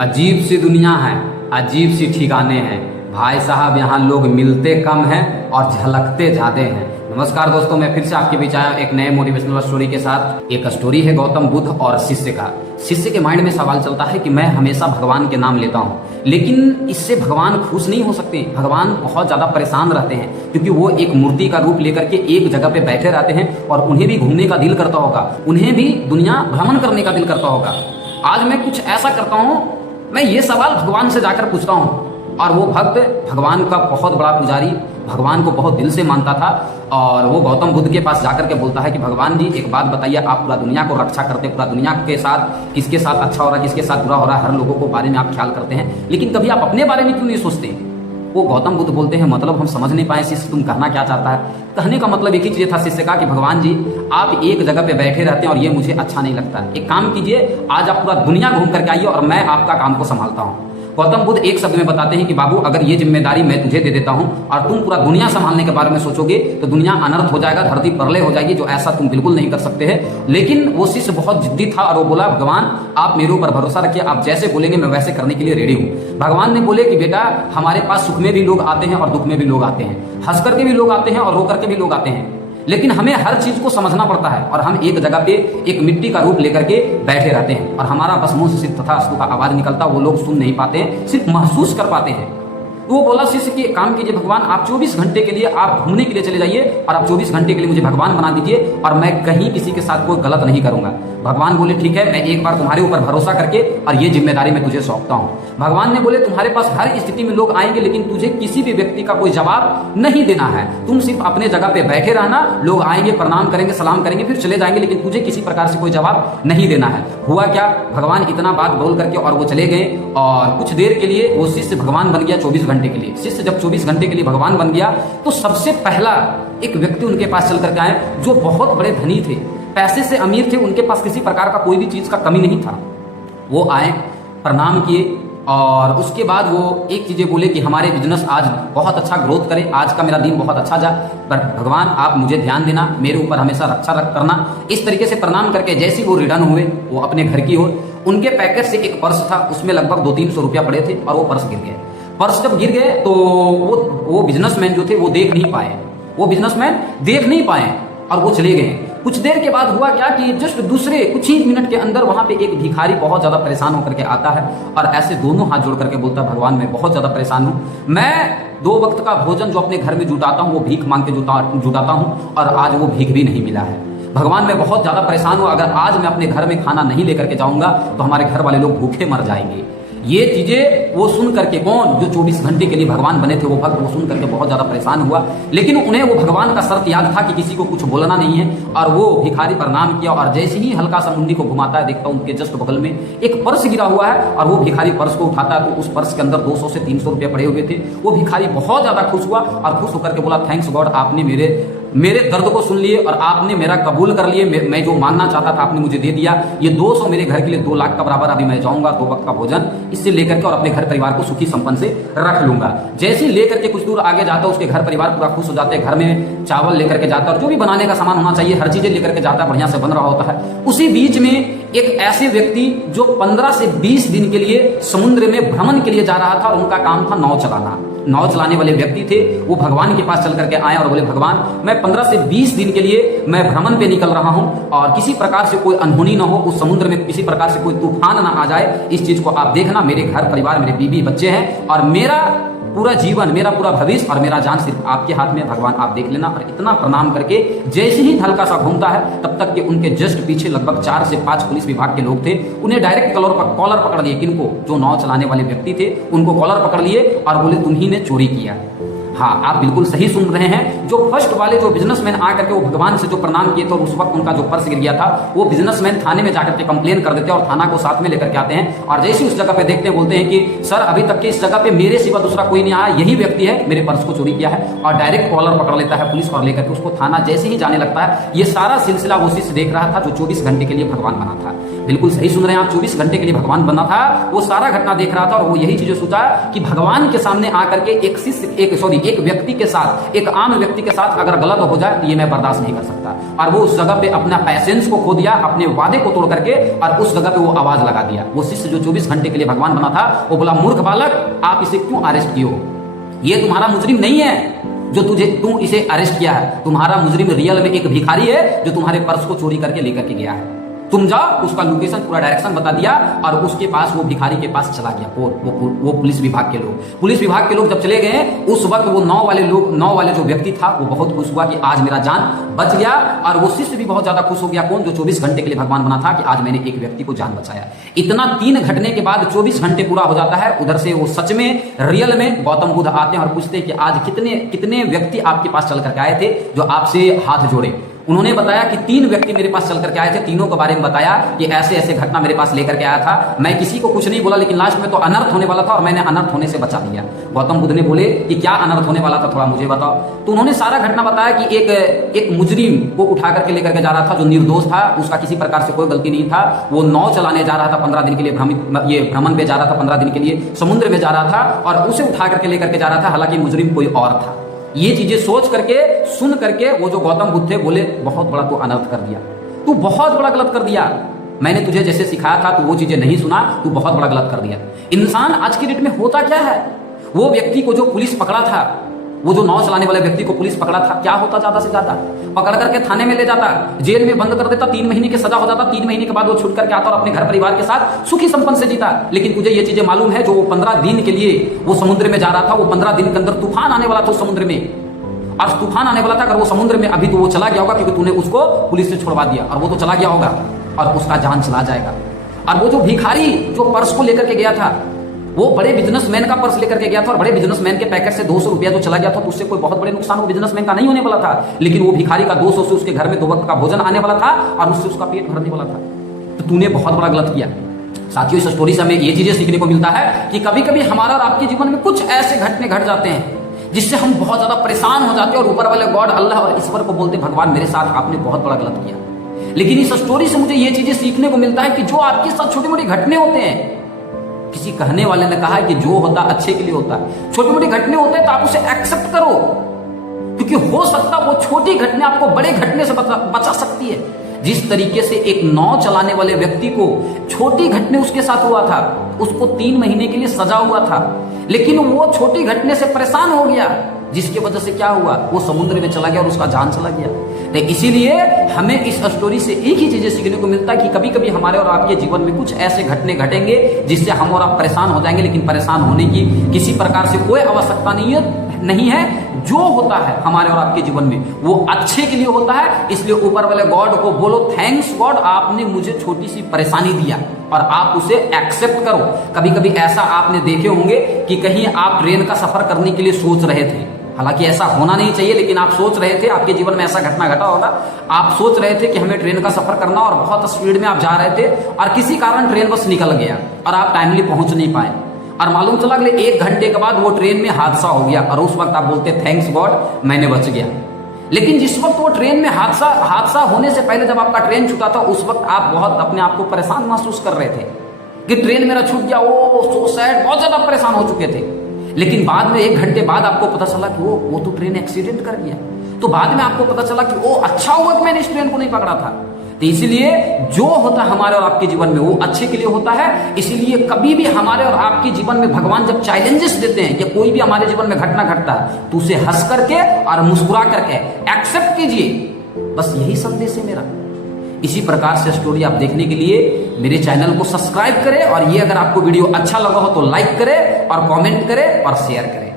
अजीब सी दुनिया है, अजीब सी ठिकाने हैं भाई साहब। यहाँ लोग मिलते कम हैं और झलकते ज़्यादा हैं। नमस्कार दोस्तों, मैं फिर से आपके बीच आया एक नए मोटिवेशनल स्टोरी के साथ। एक स्टोरी है गौतम बुद्ध और शिष्य का। शिष्य के माइंड में सवाल चलता है कि मैं हमेशा भगवान के नाम लेता हूँ, लेकिन इससे भगवान खुश नहीं हो सकते। भगवान बहुत ज़्यादा परेशान रहते हैं, क्योंकि वो एक मूर्ति का रूप लेकर के एक जगह पे बैठे रहते हैं और उन्हें भी घूमने का दिल करता होगा, उन्हें भी दुनिया भ्रमण करने का दिल करता होगा। आज मैं कुछ ऐसा करता हूँ, मैं ये सवाल भगवान से जाकर पूछता हूँ। और वो भक्त भगवान का बहुत बड़ा पुजारी, भगवान को बहुत दिल से मानता था, और वो गौतम बुद्ध के पास जाकर के बोलता है कि भगवान जी एक बात बताइए, आप पूरा दुनिया को रक्षा करते, पूरा दुनिया के साथ किसके साथ अच्छा हो रहा है, किसके साथ बुरा हो रहा है, हर लोगों को बारे में आप ख्याल करते हैं, लेकिन कभी आप अपने बारे में क्यों नहीं सोचते। वो गौतम बुद्ध बोलते हैं, मतलब हम समझ नहीं पाए शिष्य तुम कहना क्या चाहता है। कहने का मतलब एक ही चीज था शिष्य का कि भगवान जी आप एक जगह पे बैठे रहते हैं और ये मुझे अच्छा नहीं लगता। एक काम कीजिए, आज आप पूरा दुनिया घूम करके आइए और मैं आपका काम को संभालता हूँ। गौतम बुद्ध एक शब्द में बताते हैं कि बाबू अगर ये जिम्मेदारी मैं तुझे दे देता हूं और तुम पूरा दुनिया संभालने के बारे में सोचोगे तो दुनिया अनर्थ हो जाएगा, धरती प्रलय हो जाएगी, जो ऐसा तुम बिल्कुल नहीं कर सकते हैं। लेकिन वो शिष्य बहुत जिद्दी था और वो बोला, भगवान आप मेरे ऊपर भरोसा रखिए, आप जैसे बोलेंगे मैं वैसे करने के लिए रेडी हूँ। भगवान ने बोले कि बेटा हमारे पास सुख में भी लोग आते हैं और दुख में भी लोग आते हैं, हंस करके भी लोग आते हैं और रो करके भी लोग आते हैं, लेकिन हमें हर चीज को समझना पड़ता है। और हम एक जगह पे एक मिट्टी का रूप लेकर के बैठे रहते हैं और हमारा बस मुंह से सिर्फ तथास्तु का आवाज निकलता, वो लोग सुन नहीं पाते हैं, सिर्फ महसूस कर पाते हैं। तो वो बोला शिष्य कि काम कीजिए भगवान, आप 24 घंटे के लिए आप घूमने के लिए चले जाइए और आप 24 घंटे के लिए मुझे भगवान बना दीजिए और मैं कहीं किसी के साथ कोई गलत नहीं करूंगा। भगवान बोले ठीक है, मैं एक बार तुम्हारे ऊपर भरोसा करके और ये जिम्मेदारी मैं तुझे सौंपता हूँ। भगवान ने बोले तुम्हारे पास हर स्थिति में लोग आएंगे, लेकिन तुझे किसी भी व्यक्ति का कोई जवाब नहीं देना है। तुम सिर्फ अपने जगह पे बैठे रहना, लोग आएंगे, प्रणाम करेंगे, सलाम करेंगे, फिर चले जाएंगे, लेकिन तुझे किसी प्रकार से कोई जवाब नहीं देना है। हुआ क्या, भगवान इतना बात बोल करके और वो चले गए और कुछ देर के लिए वो शिष्य भगवान बन गया 24 घंटे के लिए। शिष्य जब 24 घंटे के लिए भगवान बन गया तो सबसे पहला एक व्यक्ति उनके पास चल करके आए जो बहुत बड़े धनी थे, पैसे से अमीर थे, उनके पास किसी प्रकार का कोई भी चीज का कमी नहीं था। वो आए, प्रणाम किए और उसके बाद वो एक चीजें बोले कि हमारे बिजनेस आज बहुत अच्छा ग्रोथ करे, आज का मेरा दिन बहुत अच्छा जाए, पर भगवान आप मुझे ध्यान देना, मेरे ऊपर हमेशा रक्षा करना। इस तरीके से प्रणाम करके जैसे वो रिटर्न हुए वो अपने घर की ओर, उनके पैकेट से एक पर्स था, उसमें लगभग 200-300 रुपया पड़े थे और वो पर्स गिर गए। पर्स जब गिर गए तो वो बिजनेसमैन जो थे वो देख नहीं पाए, वो बिजनेसमैन देख नहीं पाए और वो चले गए। कुछ देर के बाद हुआ क्या कि जस्ट दूसरे कुछ ही मिनट के अंदर वहां पे एक भिखारी बहुत ज्यादा परेशान होकर के आता है और ऐसे दोनों हाथ जोड़ करके बोलता है, भगवान मैं बहुत ज्यादा परेशान हूँ, मैं 2 वक्त का भोजन जो अपने घर में जुटाता हूँ वो भीख मांग के जुटाता हूँ और आज वो भीख भी नहीं मिला है। भगवान मैं बहुत ज्यादा परेशान हूँ, अगर आज मैं अपने घर में खाना नहीं लेकर के जाऊंगा तो हमारे घर वाले लोग भूखे मर जाएंगे। ये चीजें वो सुन करके, कौन जो 24 घंटे के लिए भगवान बने थे वो भक्त, वो सुन करके बहुत ज्यादा परेशान हुआ। लेकिन उन्हें वो भगवान का शर्त याद था कि किसी को कुछ बोलना नहीं है और वो भिखारी प्रणाम किया और जैसे ही हल्का सा मुंडी को घुमाता है देखता उनके जस्ट बगल में एक पर्स गिरा हुआ है और वो भिखारी पर्स को उठाता है तो उस पर्स के अंदर 200 से 300 रुपये पड़े हुए थे। वो भिखारी बहुत ज्यादा खुश हुआ और खुश होकर के बोला, थैंक्स गॉड, आपने मेरे दर्द को सुन लिए और आपने मेरा कबूल कर लिए, मैं जो मानना चाहता था आपने मुझे दे दिया। ये 200 मेरे घर के लिए 2 लाख का बराबर, अभी मैं जाऊंगा 2 वक्त का भोजन इससे लेकर के और अपने घर परिवार को सुखी संपन्न से रख लूंगा। जैसे ही लेकर के कुछ दूर आगे जाता है उसके घर परिवार पूरा खुश हो जाते हैं, घर में चावल लेकर के जाता है और जो भी बनाने का सामान होना चाहिए हर चीजें लेकर के जाता है, बढ़िया से बन रहा होता है। उसी बीच में एक ऐसे व्यक्ति जो 15 से 20 दिन के लिए समुद्र में भ्रमण के लिए जा रहा था और उनका काम था नाव चलाना, नाव चलाने वाले व्यक्ति थे, वो भगवान के पास चल करके आए और बोले, भगवान मैं 15 से 20 दिन के लिए मैं भ्रमण पे निकल रहा हूं और किसी प्रकार से कोई अनहोनी ना हो, उस समुद्र में किसी प्रकार से कोई तूफान ना आ जाए, इस चीज को आप देखना। मेरे घर परिवार, मेरे बीवी बच्चे हैं और मेरा पूरा जीवन, मेरा पूरा भविष्य और मेरा जान सिर्फ आपके हाथ में, भगवान आप देख लेना। और इतना प्रणाम करके जैसे ही हल्का सा घूमता है तब तक कि उनके जस्ट पीछे लगभग 4 से 5 पुलिस विभाग के लोग थे, उन्हें डायरेक्ट कॉलर पकड़ लिए। किनको? जो नाव चलाने वाले व्यक्ति थे उनको कॉलर पकड़ लिए और बोले तुम्ही ने चोरी किया। हाँ, आप बिल्कुल सही सुन रहे हैं। जो फर्स्ट वाले जो बिजनेसमैन आकर के वो भगवान से जो प्रणाम किए थे और उस वक्त उनका जो पर्स गिर गया था, वो बिजनेसमैन थाने में जाकर के कंप्लेन कर देते हैं और थाना को साथ में लेकर के आते हैं और जैसे उस जगह पे देखते हैं बोलते हैं कि सर अभी तक के इस जगह पे मेरे सिवा दूसरा कोई नहीं आया, यही व्यक्ति है, मेरे पर्स को चोरी किया है। और डायरेक्ट कॉलर पकड़ लेता है पुलिस और लेकर के उसको थाना जैसे ही जाने लगता है। ये सारा सिलसिला वो शिष्य देख रहा था जो 24 घंटे के लिए भगवान बना था। बिल्कुल सही सुन रहे हैं आप, 24 घंटे के लिए भगवान बना था, वो सारा घटना देख रहा था और वो यही चीजें सोचा कि भगवान के सामने आकर के एक व्यक्ति के साथ, एक आम व्यक्ति के साथ अगर गलत हो जाए तो ये मैं बर्दाश्त नहीं कर सकता। और वो उस जगह पे अपना पैसेंस को खो दिया, अपने वादे को तोड़ करके, और उस जगह पे वो आवाज लगा दिया। वो शिष्य जो 24 घंटे के लिए भगवान बना था, वो बोला, मूर्ख बालक, आप इसे क्यों अरेस्ट किए हो? ये तुम्हारा मुजरिम नहीं है जो तुम इसे अरेस्ट किया है। तुम्हारा मुजरिम रियल में एक भिखारी है जो तुम्हारे पर्स को चोरी करके लेकर के गया है। तुम जाओ, उसका लोकेशन पूरा डायरेक्शन बता दिया और उसके पास, वो भिखारी के पास चला गया। वो पुलिस विभाग के लोग जब चले गए, उस वक्त वो 9 वाले जो व्यक्ति था वो बहुत खुश हुआ कि आज मेरा जान बच गया। और वो शिष्य भी बहुत ज्यादा खुश हो गया, कौन, जो 24 घंटे के लिए भगवान बना था, कि आज मैंने एक व्यक्ति को जान बचाया। इतना 3 घटने के बाद 24 घंटे पूरा हो जाता है। उधर से वो सच में, रियल में गौतम बुद्ध आते हैं और पूछते हैं कि आज कितने व्यक्ति आपके पास चल करके आए थे जो आपसे हाथ जोड़े? उन्होंने बताया कि 3 व्यक्ति मेरे पास चल करके आए थे। तीनों के बारे में बताया कि ऐसे ऐसे घटना मेरे पास लेकर के आया था। मैं किसी को कुछ नहीं बोला, लेकिन लास्ट में तो अनर्थ होने वाला था और मैंने अनर्थ होने से बचा दिया। गौतम बुद्ध ने बोले कि क्या अनर्थ होने वाला था, थोड़ा मुझे बताओ। तो उन्होंने सारा घटना बताया कि एक मुजरिम को उठा करके लेकर के जा रहा था जो निर्दोष था, उसका किसी प्रकार से कोई गलती नहीं था। वो नाव चलाने जा रहा था 15 दिन के लिए, भ्रमण पे जा रहा था 15 दिन के लिए, समुद्र में जा रहा था और उसे उठा करके लेकर के जा रहा था। हालांकि मुजरिम कोई और था। ये चीजें सोच करके, सुन करके, वो जो गौतम बुद्ध थे बोले, बहुत बड़ा तू अनर्थ कर दिया, तू बहुत बड़ा गलत कर दिया। मैंने तुझे जैसे सिखाया था तू वो चीजें नहीं सुना, तू बहुत बड़ा गलत कर दिया। इंसान आज की डेट में होता क्या है? वो व्यक्ति को जो पुलिस पकड़ा था, वो जो नाव चलाने वाले व्यक्ति को पुलिस पकड़ा था, क्या होता? ज्यादा से ज्यादा पकड़ करके थाने में ले जाता, जेल में बंद कर देता, 3 महीने की सजा हो जाता। 3 महीने के बाद वो छूट करके आता और अपने घर परिवार के साथ सुखी संपन्न से जीता। लेकिन तुझे ये चीजें मालूम है, जो वो 15 दिन के लिए वो समुद्र में जा रहा था, वो 15 दिन के अंदर तूफान आने वाला था समुद्र में, और तूफान आने वाला था। अगर वो समुद्र में अभी, तो वो चला गया होगा, क्योंकि तूने उसको पुलिस से छुड़वा दिया, और वो तो चला गया होगा और उसका जान चला जाएगा। और वो जो भिखारी जो पर्स को लेकर के गया था, वो बड़े बिजनेसमैन का पर्स लेकर के गया था, और बड़े बिजनेसमैन के पैकेट से 200 रुपया जो चला गया था, तो उससे कोई बहुत बड़े नुकसान वो बिजनेसमैन का नहीं होने वाला था। लेकिन वो भिखारी का 200 से उसके घर में 2 वक्त का भोजन आने वाला था और उससे उसका पेट भरने वाला था। तो तूने बहुत बड़ा गलत किया। साथियों, इस स्टोरी से हमें ये चीजें सीखने को मिलता है कि कभी कभी हमारा और आपके जीवन में कुछ ऐसे घटने घट जाते हैं जिससे हम बहुत ज्यादा परेशान हो जाते हैं, और ऊपर वाले गॉड, अल्लाह और ईश्वर को बोलते, भगवान मेरे साथ आपने बहुत बड़ा गलत किया। लेकिन इस स्टोरी से मुझे ये चीजें सीखने को मिलता है कि जो आपके साथ छोटी मोटी घटने होते हैं, किसी कहने वाले ने कहा है कि जो होता अच्छे के लिए होता है। छोटी मोटी घटने होते हैं तो आप उसे एक्सेप्ट करो, क्योंकि हो सकता वो छोटी घटने आपको बड़े घटने से बचा सकती है। जिस तरीके से एक नाव चलाने वाले व्यक्ति को छोटी घटने उसके साथ हुआ था, उसको 3 महीने के लिए सजा हुआ था, लेकिन वो छोटी घटने से परेशान हो गया, जिसकी वजह से क्या हुआ, वो समुद्र में चला गया और उसका जान चला गया। तो इसीलिए हमें इस स्टोरी से एक ही चीजें सीखने को मिलता है कि कभी कभी हमारे और आपके जीवन में कुछ ऐसे घटने घटेंगे जिससे हम और आप परेशान हो जाएंगे, लेकिन परेशान होने की किसी प्रकार से कोई आवश्यकता नहीं है। जो होता है हमारे और आपके जीवन में वो अच्छे के लिए होता है। इसलिए ऊपर वाले गॉड को बोलो, थैंक्स गॉड, आपने मुझे छोटी सी परेशानी दिया और आप उसे एक्सेप्ट करो। कभी कभी ऐसा आपने देखे होंगे कि कहीं आप ट्रेन का सफर करने के लिए सोच रहे थे, हालांकि ऐसा होना नहीं चाहिए, लेकिन आप सोच रहे थे, आपके जीवन में ऐसा घटना घटा होगा, आप सोच रहे थे कि हमें ट्रेन का सफर करना और बहुत स्पीड में आप जा रहे थे और किसी कारण ट्रेन बस निकल गया और आप टाइमली पहुंच नहीं पाए, और मालूम चला अगले 1 घंटे के बाद वो ट्रेन में हादसा हो गया, और उस वक्त आप बोलते थैंक्स गॉड मैंने बच गया। लेकिन जिस वक्त वो ट्रेन में हादसा होने से पहले जब आपका ट्रेन छूटा था, उस वक्त आप बहुत अपने आप को परेशान महसूस कर रहे थे कि ट्रेन मेरा छूट गया, ओ सो सैड, बहुत ज्यादा परेशान हो चुके थे। लेकिन बाद में 1 घंटे बाद आपको पता चला कि वो तो ट्रेन एक्सीडेंट कर गया। तो बाद में आपको पता चला कि ओ अच्छा हुआ कि मैंने इस ट्रेन को नहीं पकड़ा था। तो इसीलिए जो होता है हमारे और आपके जीवन में वो अच्छे के लिए होता है। इसीलिए कभी भी हमारे और आपके जीवन में भगवान जब चैलेंजेस देते हैं कि कोई भी हमारे जीवन में घटना घटता है, तो उसे हंस करके और मुस्कुरा करके एक्सेप्ट कीजिए। बस यही संदेश है मेरा। इसी प्रकार से स्टोरी आप देखने के लिए मेरे चैनल को सब्सक्राइब करें, और ये अगर आपको वीडियो अच्छा लगा हो तो लाइक करें और कमेंट करें और शेयर करें।